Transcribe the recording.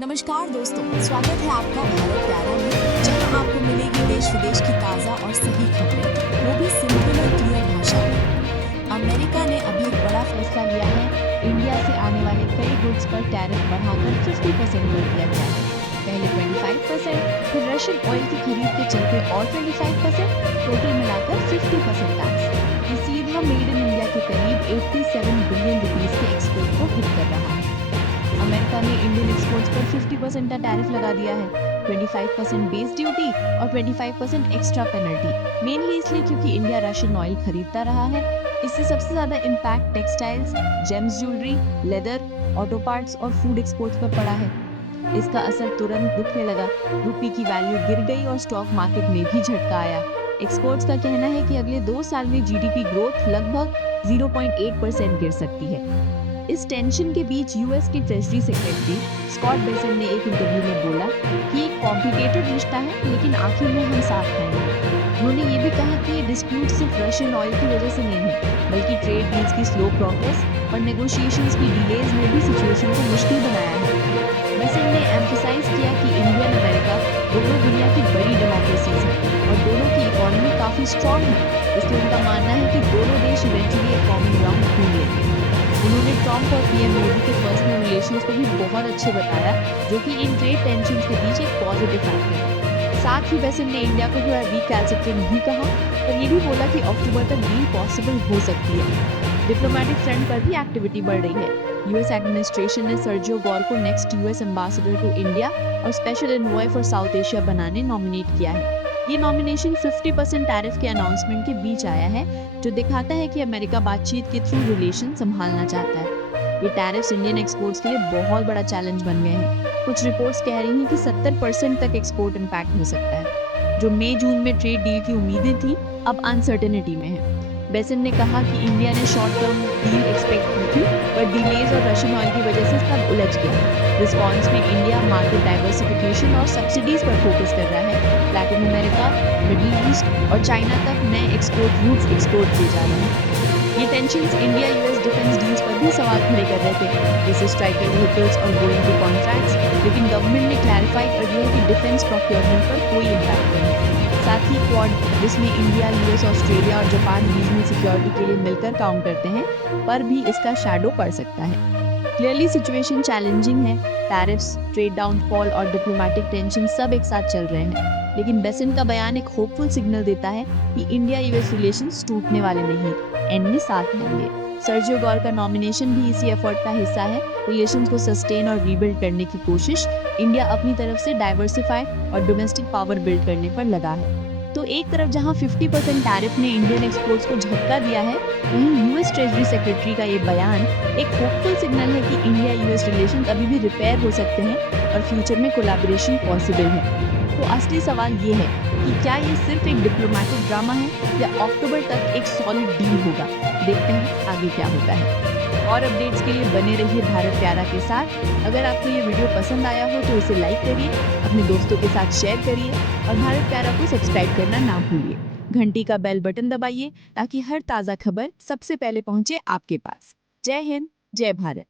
नमस्कार दोस्तों, स्वागत है आपका भारत प्यारा में, जहां आपको मिलेगी देश विदेश की ताज़ा और सही खबरें, वो भी सिंपल और क्लियर भाषा में। अमेरिका ने अभी एक बड़ा फैसला लिया है। इंडिया से आने वाले कई गुड्स पर टैरिफ बढ़ाकर 50% कर दिया गया है। पहले 25%, फिर रशियन ऑयल की खरीद के चलते और 25%, टोटल मिलाकर 50% टैक्स। ये सीधा मेड इन इंडिया के करीब 87 बिलियन रुपीस के एक्सपोर्ट को हिट कर रहा है। अमेरिका ने इंडियन एक्सपोर्ट्स पर 50% का टैरिफ लगा दिया है, 25% बेस ड्यूटी और 25% एक्स्ट्रा पेनल्टी, मेनली इसलिए क्योंकि इंडिया रशियन ऑयल खरीदता रहा है। इससे सबसे ज्यादा impact textiles, James jewellery, leather, auto parts और फूड एक्सपोर्ट्स पर पड़ा है। इसका असर तुरंत दिखने लगा, रुपये की वैल्यू गिर गई और स्टॉक मार्केट में भी झटका आया। एक्सपोर्ट्स का कहना है कि अगले 2 साल में जीडीपी ग्रोथ लगभग 0.8% गिर सकती है। इस टेंशन के बीच यूएस के ट्रेजरी सेक्रेटरी स्कॉट बेसेंट ने एक इंटरव्यू में बोला कि एक कॉम्प्लिकेटेड रिश्ता है, लेकिन आखिर में हम साथ खाएंगे। उन्होंने ये भी कहा कि ये डिस्प्यूट सिर्फ रशियन ऑयल की वजह से नहीं है, बल्कि ट्रेड डील्स की स्लो प्रोग्रेस और नेगोशिएशंस की डिलेज ने भी सिचुएशन को मुश्किल बनाया है। बेसेंट ने एम्फसाइज किया कि इंडिया और अमेरिका दोनों दुनिया की बड़ी डेमोक्रेसीज हैं और दोनों की इकोनॉमी काफी स्ट्रांग है, इसलिए उनका मानना है कि दोनों देश इवेंचुअली एक कॉमन ग्राउंड ढूंढ लेंगे। उन्होंने ट्रम्प और पीएम मोदी के पर्सनल रिलेशंस को भी बहुत अच्छे बताया, जो कि इन ट्रेड टेंशंस के बीच एक पॉजिटिव फैक्टर है। साथ ही बेसेंट ने इंडिया को थोड़ा रिकैल्सिट्रेट भी कहा, पर ये भी बोला कि अक्टूबर तक डील पॉसिबल हो सकती है। डिप्लोमेटिक फ्रंट पर भी एक्टिविटी बढ़ रही है। यूएस एडमिनिस्ट्रेशन ने सर्जियो गौर को next US ambassador to India और special envoy for South Asia बनाने नॉमिनेट किया है। ये नॉमिनेशन 50% टैरिफ के अनाउंसमेंट के बीच आया है, जो दिखाता है कि अमेरिका बातचीत के थ्रू रिलेशन संभालना चाहता है। ये टैरिफ्स इंडियन एक्सपोर्ट्स के लिए बहुत बड़ा चैलेंज बन गए हैं। कुछ रिपोर्ट्स कह रही हैं कि 70% तक एक्सपोर्ट इम्पैक्ट हो सकता है। जो मई जून में ट्रेड डील की उम्मीदें थी, अब अनसर्टेनिटी में है। बेसेंट ने कहा कि इंडिया ने शॉर्ट टर्म डील एक्सपेक्ट की थी, पर डिलेज और रशियन ऑयल की वजह से सब उलझ गया। रिस्पॉन्स में इंडिया मार्केट डाइवर्सिफिकेशन और सब्सिडीज पर फोकस कर रहा है। लैटिन अमेरिका, मिडिल ईस्ट और चाइना तक नए एक्सपोर्ट रूट्स एक्सप्लोर किए जा रहे हैं। ये tensions India US defence deals पर भी सवाल खड़े कर रहे थे, जैसे स्ट्राइकर व्हीकल्स और गोइंग के कॉन्ट्रैक्ट्स, लेकिन गवर्नमेंट ने क्लैरिफाई कर दिया कि डिफेंस प्रोक्योरमेंट पर कोई इम्पैक्ट नहीं है। साथ ही क्वाड, जिसमें इंडिया, यूएस, ऑस्ट्रेलिया और जापान रीजनल सिक्योरिटी के लिए मिलकर काम करते हैं, पर भी इसका शैडो पड़ सकता है। क्लियरली सिचुएशन चैलेंजिंग है। टैरिफ्स, ट्रेड डाउनफॉल और डिप्लोमेटिक टेंशन सब एक साथ चल रहे हैं, लेकिन बेसेंट का बयान एक होपफुल सिग्नल देता है कि इंडिया यूएस रिलेशंस टूटने वाले नहीं, एंड में साथ रहेंगे। सर्जियो गौर का नॉमिनेशन भी इसी एफर्ट का हिस्सा है, रिलेशंस को सस्टेन और रीबिल्ड करने की कोशिश। इंडिया अपनी तरफ से डाइवर्सिफाई और डोमेस्टिक पावर बिल्ड करने पर लगा है। तो एक तरफ जहां 50% टैरिफ ने इंडियन एक्सपोर्ट्स को झटका दिया है, वहीं यूएस ट्रेजरी सेक्रेटरी का ये बयान एक होपफुल सिग्नल है कि इंडिया यूएस रिलेशंस अभी भी रिपेयर हो सकते हैं और फ्यूचर में कोलैबोरेशन पॉसिबल है। तो असली सवाल ये है कि क्या ये सिर्फ एक डिप्लोमेटिक ड्रामा है या अक्टूबर तक एक सॉलिड डील होगा। देखते हैं आगे क्या होता है। और अपडेट्स के लिए बने रहिए भारत प्यारा के साथ। अगर आपको ये वीडियो पसंद आया हो तो इसे लाइक करिए, अपने दोस्तों के साथ शेयर करिए और भारत प्यारा को सब्सक्राइब करना ना भूलिए। घंटी का बेल बटन दबाइए ताकि हर ताज़ा खबर सबसे पहले पहुंचे आपके पास। जय हिंद, जय भारत।